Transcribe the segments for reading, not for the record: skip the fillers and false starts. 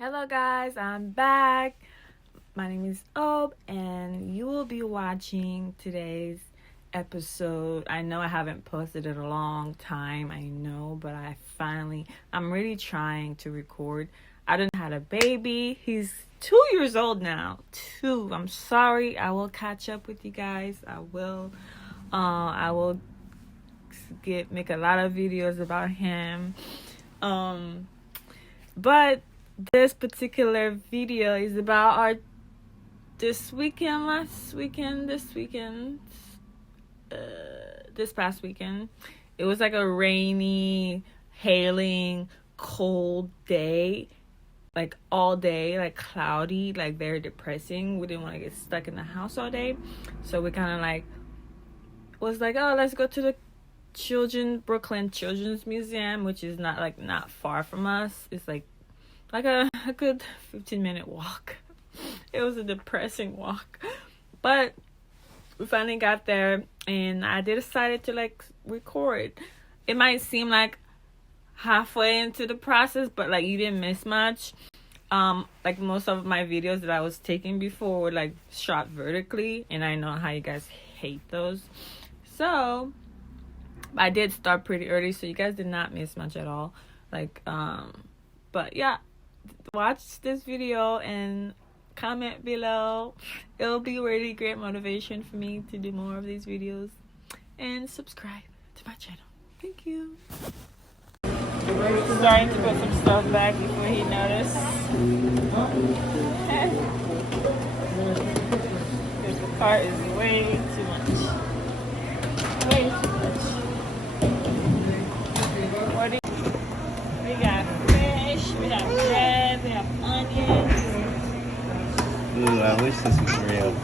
Hello guys, I'm back. My name is Ob and you will be watching today's episode. I know I haven't posted in a long time, I know, but I'm really trying to record. I done had a baby. He's 2 years old now. 2. I'm sorry. I will catch up with you guys. I will make a lot of videos about him. But this particular video is about this past weekend. It was like a rainy, hailing, cold day, like all day, like cloudy, like very depressing. We didn't want to get stuck in the house all day, so we kind of like was like, oh, let's go to the Brooklyn Children's Museum, which is not far from us. It's like a good 15-minute walk. It was a depressing walk, but we finally got there and I decided to record. It might seem like halfway into the process, but you didn't miss much. Most of my videos that I was taking before were shot vertically, and I know how you guys hate those. So I did start pretty early, so you guys did not miss much at all. But yeah, watch this video and comment below. It'll be really great motivation for me to do more of these videos, and subscribe to my channel. Thank you. We're starting to put some stuff back before he noticed. The cart is way too much. What do we got? Fish, we have bread, we have onions. Ooh, I wish this was real.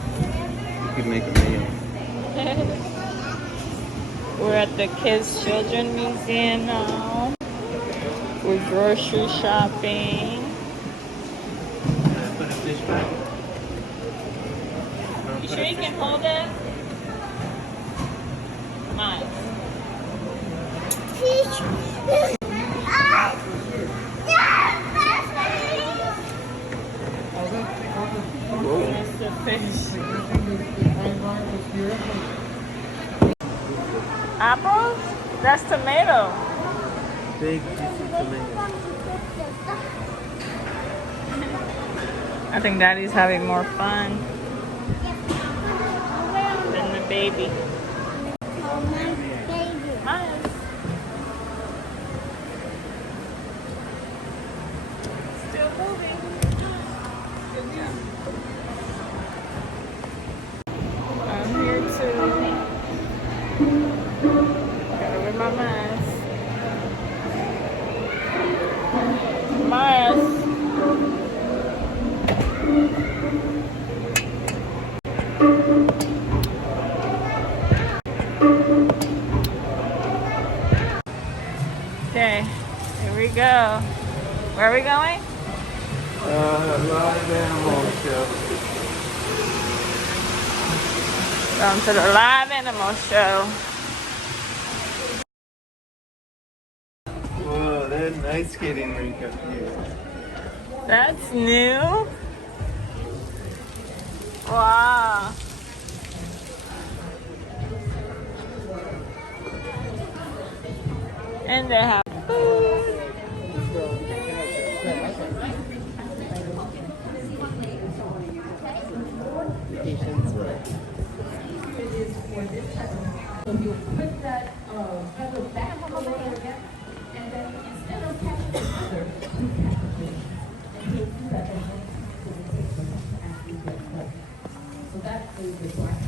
You could make a meal. We're at the Kids Children Museum now. We're grocery shopping. Can I put a fish back? You sure you can hold it? Come on. There's the fish. Apples? That's tomato. Big piece of tomato. I think Daddy's having more fun than the baby. Miles. Still moving. Good job. I'm here too. Gotta wear my mask. Miles. Okay, here we go. Where are we going? Live animal show. Going to the live animal show. Whoa, that nice skating rink up here. That's new. Wow. And they have food. So you put that feather back on the water again, and then instead of catching the feather, you catch the fish. And you'll do that again. So that is the black.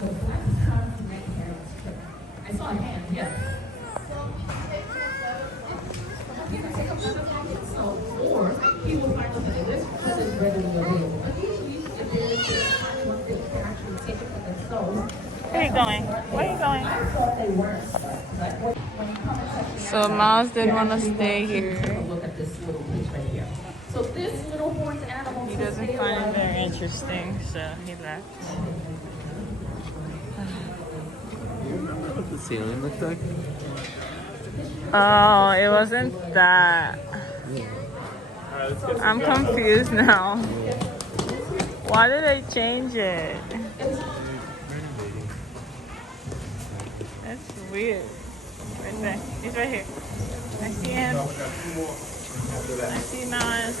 So black is how to make arrows trick. I saw a hand, yes? You can take a feather back in salt, or he will find something in this feather is readily available. But usually, if there is a time when they can actually take it from the stone. Where are you going? Where are you going? So Miles didn't want to stay here. Look at this little piece right here. So this little horned animal. He doesn't find it very interesting, so he left. You remember what the ceiling looked like? Oh, it wasn't that. Yeah. I'm confused now. Why did they change it? That's weird. Where's that? He's right here. I see him. I see Nas.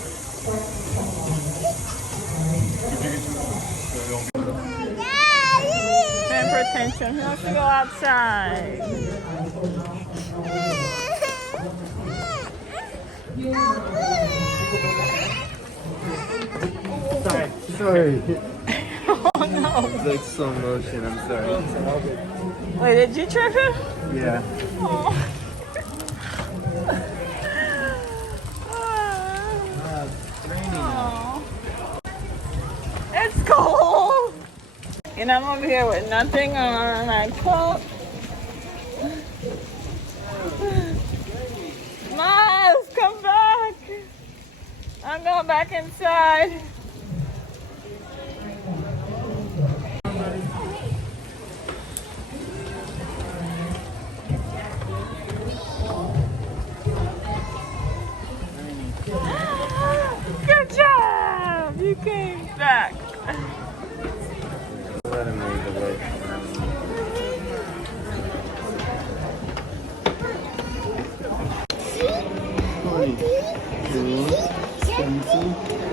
Paying for attention. He wants to go outside. Sorry. Oh no. It's like slow motion, I'm sorry. Wait, did you trip him? Yeah. Oh. Oh. It's cold. And I'm over here with nothing on. I coat. Miles, come back. I'm going back inside. Good job! You came back. Let him lead the way.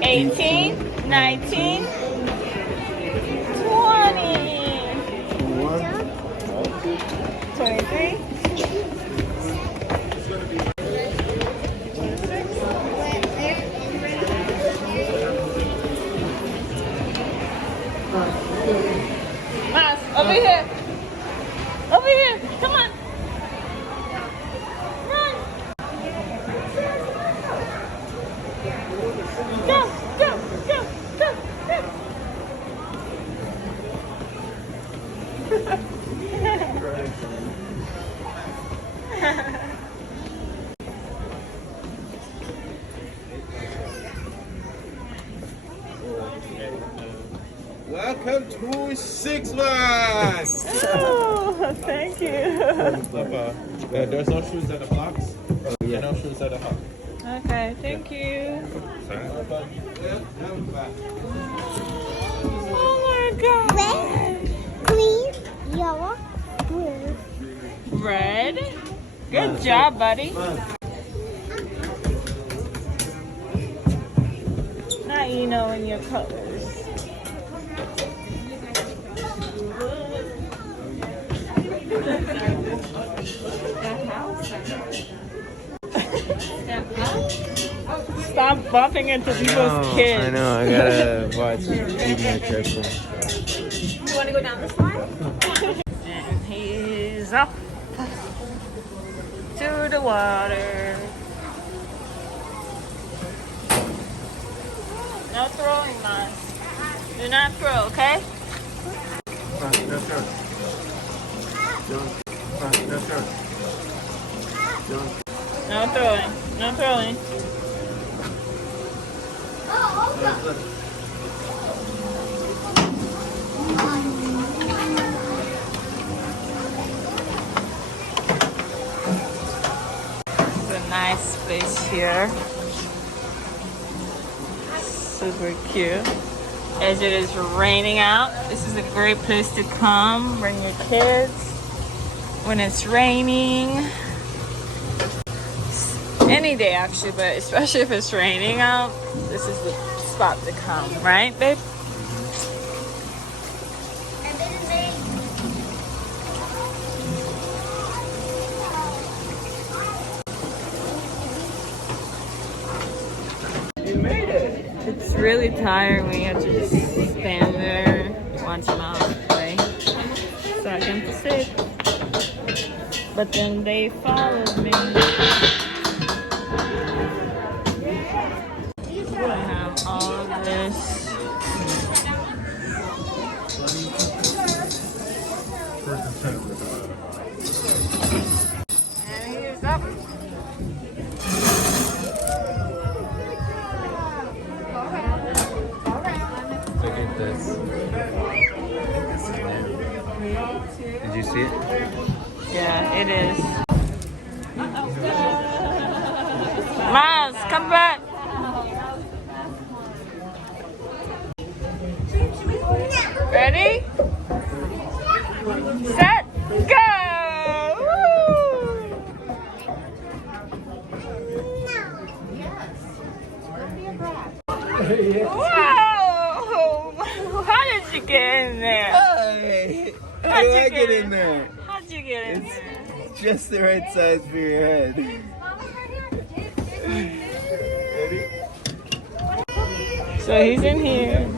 18, 19, 20. 23. Miles, over here. Over here. Come on. Run. Go, go, go, go, go. Welcome to 6 Flags! Oh, thank you. There's no shoes at the box. Yeah, no shoes at the hut. Okay, thank you. Oh my god. Red, green, yellow, blue. Red. Good job, buddy. Not you knowing your colors. Stop bumping into people's kids. I know, I gotta watch it. Be more careful. You want to go down the slide? And he's off to the water. No throwing, Miles. Do not throw, okay? No throwing. No throwing. It's a nice place here. Super cute. As it is raining out, this is a great place to come. Bring your kids when it's raining. Any day actually, but especially if it's raining out, this is the spot to come, right, babe? It's really tiring when you have to just stand there, watch them out play. So I can sit. But then they followed me. I have all of this. And here's up. Look at this. Did you see it? Yeah, it is. Miles, come back. Whoa! How did you get in there? Hey, how How'd do you I get get in there? How'd you get in It's there? just the right size for your head. Ready? So he's in here.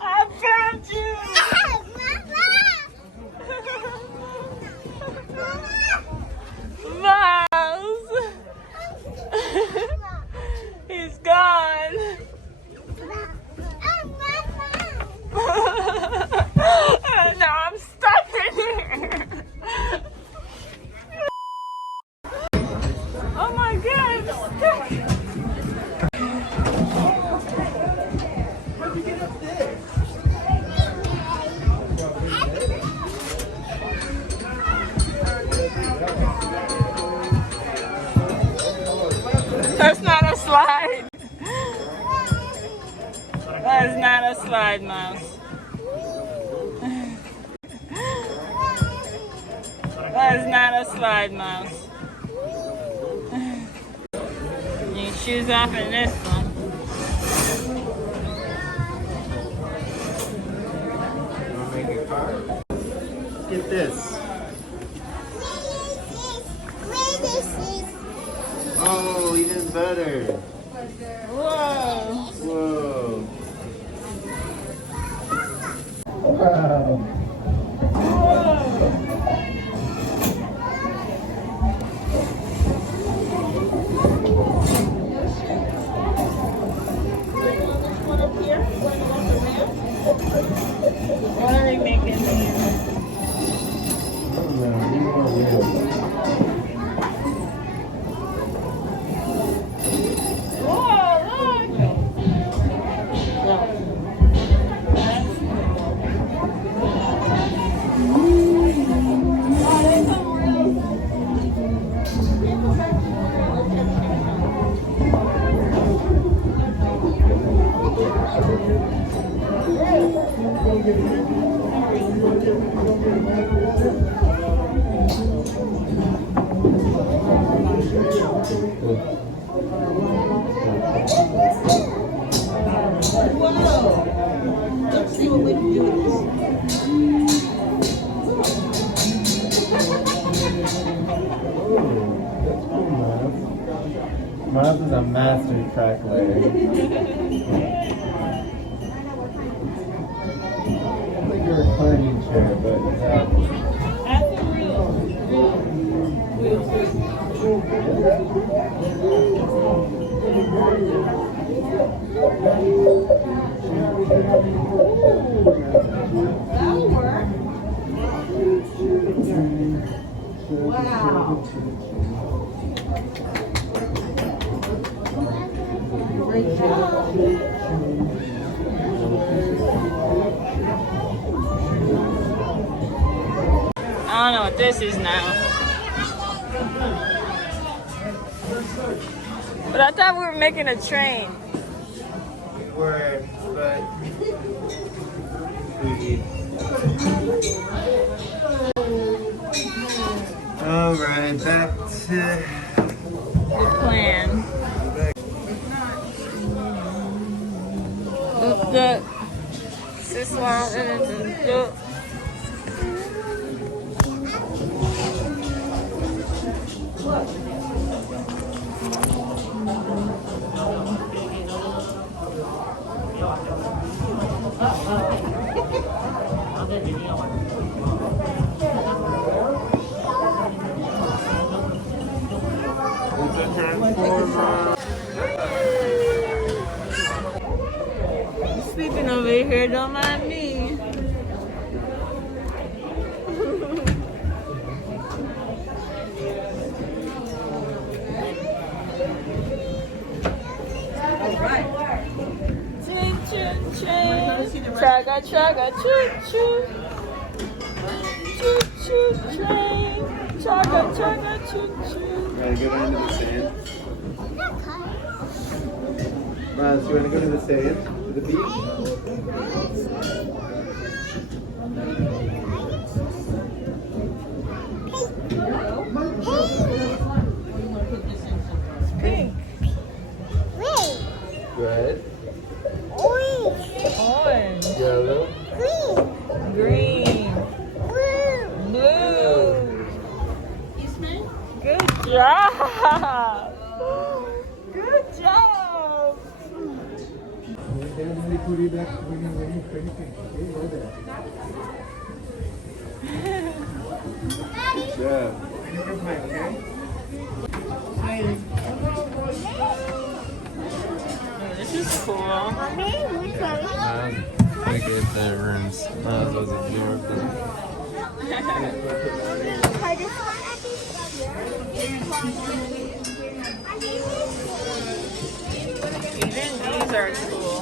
I found you! Miles! He's gone. Now I'm stuck in here. Oh my god, I'm stuck. That's not a slide. That is not a slide, Mouse. That is not a slide, Mouse. You choose off in this one. Get this. Oh, even better. Whoa. Whoa. Wow. What are they making here? Let's see what we can do with this. Miles is a master track layer. It's like a reclining chair, but That's a real. That'll work. Wow. Great job. I don't know what this is now. But I thought we were making a train. we were, but alright, back to The plan. This one. Sleeping over here, don't mind me. Choo choo train, chugga chugga choo choo, choo choo train, chugga chugga choo choo. Wanna go down to the sand? Miles, you wanna go to the sand? To the beach? job. Good job. Yeah. This is cool. Mommy, which one? I get the rooms. Those are beautiful. Try this one, I think. Even these are cool.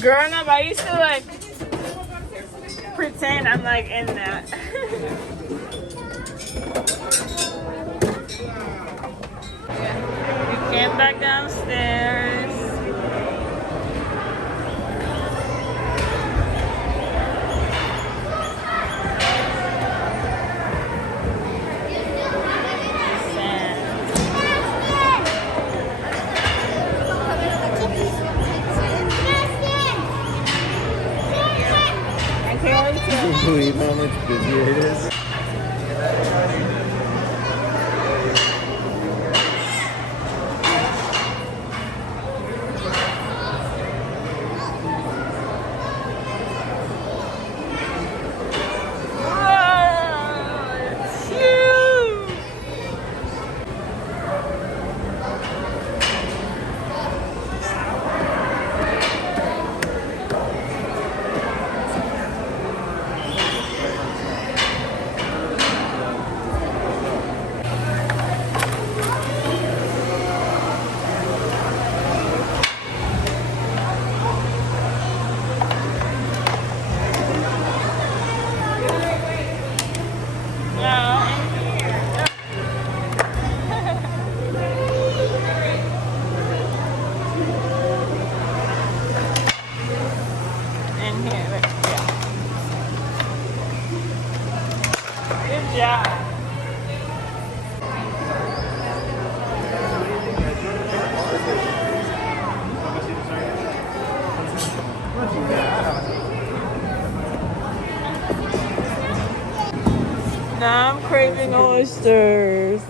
Growing up, I used to like pretend I'm like in that. We came back downstairs. I can't wait to. Can you believe how much busier it is? It's huge. In here, like, yeah. Good job. Now I'm craving oysters.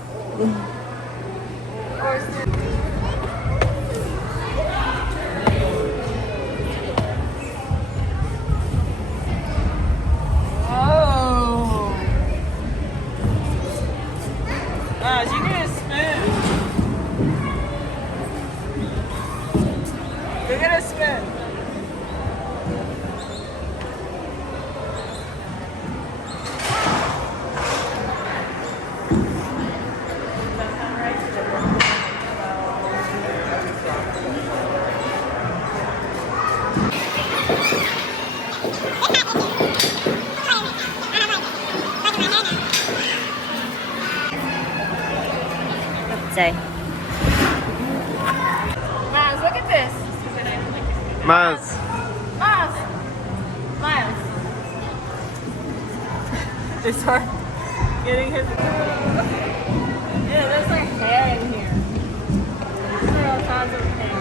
Oh. You need a spoon. Go get a spoon. Say. Miles, look at this. Miles. Miles. Miles. It's hard getting his. Yeah, there's like hair in here. There's all kinds of hair.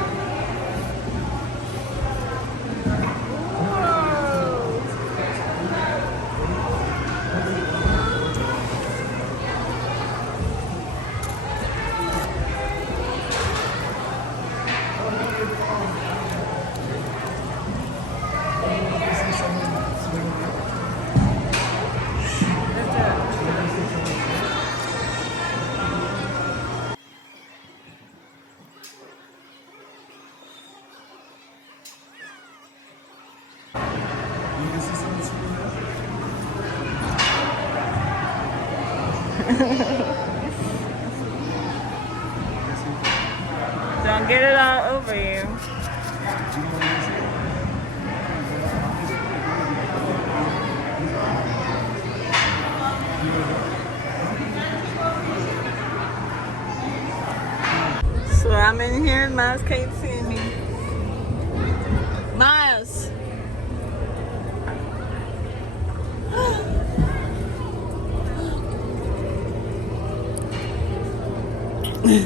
Don't get it all over you. So I'm in here and Miles can't see me. Miles. He's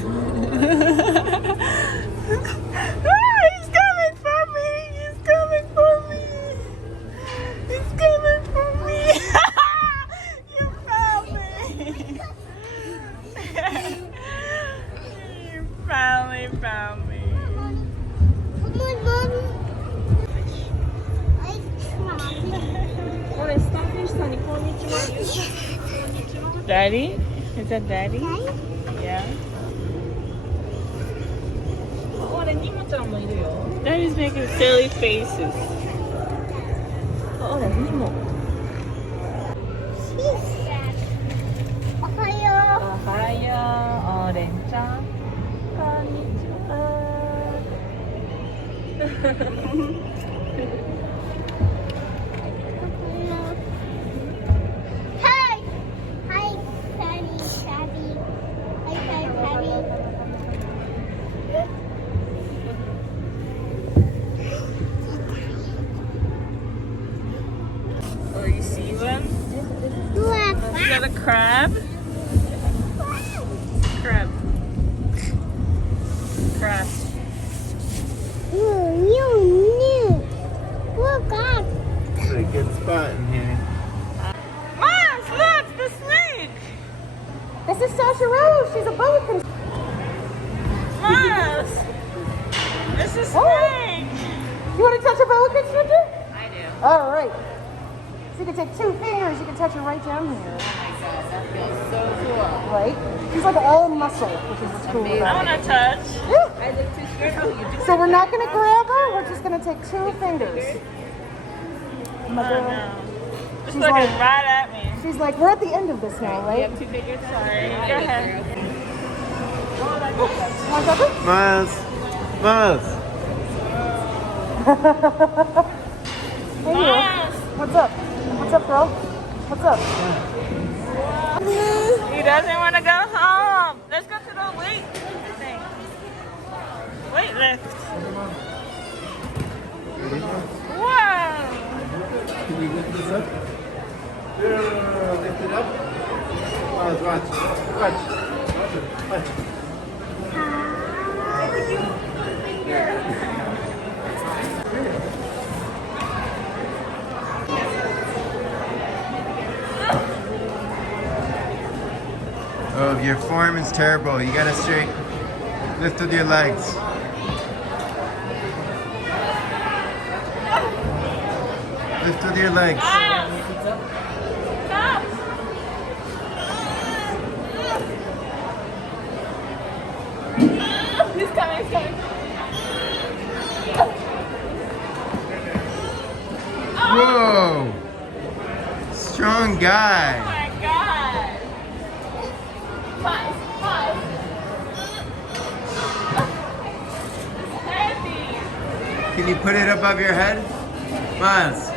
coming for me. He's coming for me. He's coming for me. You found me. You finally found me. Come on, Mommy. I tried. Daddy? Is that Daddy? Daddy? Yeah. あれ、荷物ちゃんもいるよ。 Daddy's making silly faces. あれ、荷物。おはよおはよう、オレンちゃん。こんにちは。う。はい。はい、Sunny, Shabby. Hi, Shabby. Oh, you see them? Look. You got a crab? Crab. Crab. You. Look up. It's a good spot in here. Mars, look, the snake! This is Sasha Rose. She's a boa constrictor. Mars! It's a snake! You want to touch a boa constrictor? I do. All right. So you can take 2 fingers. You can touch her right down here. That feels so cool. Right? She's like all muscle, which is what's cool I about want it. to touch. Yeah. I look too scared. So we're not going to grab her. We're just going to take 2 fingers. Oh no. It's She's looking like- right at me. She's like, we're at the end of this now, You right? have 2 fingers? Sorry. Go ahead. Want to touch her? Miles. Miles. Hey, you. Mars! What's up? What's up, girl? What's up? He doesn't want to go home. Let's go to the weight thing. Weight lift. Wow. Can you lift this up? Lift it up. Miles, watch. Watch. Oh, your form is terrible. You gotta straight lift with your legs. Lift with your legs. Stop. He's coming. Whoa! Strong Oh guy. my god. Five. It's heavy. Can you put it above your head? Miles.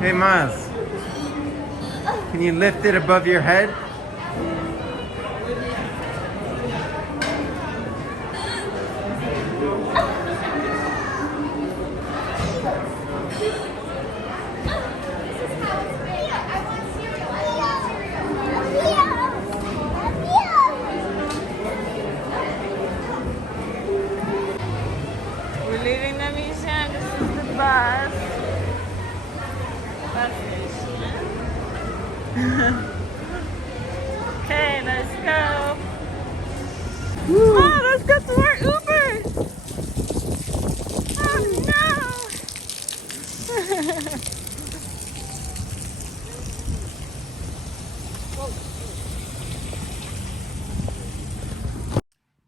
Hey, Miles. Can you lift it above your head? We're leaving the museum. This is the bus. Bus station. Okay, let's go. Oh, let's go to our Uber. Oh no.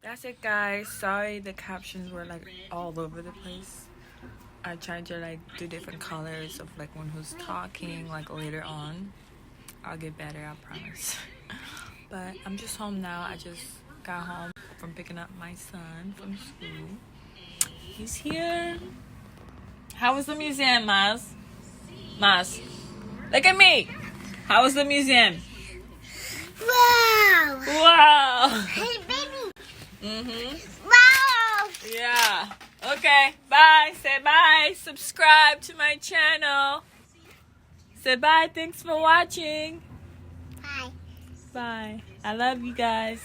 That's it, guys. Sorry the captions were like all over the place. I tried to like do different colors of like one who's talking like later on. I'll get better, I promise. But I'm just home now. I just got home from picking up my son from school. He's here. How was the museum, Maz? Maz, look at me. How was the museum? Wow. Wow. Hey, baby. Wow. Yeah. Okay. Bye. Say bye. Subscribe to my channel. Say bye. Thanks for watching. Hi. Bye. I love you guys.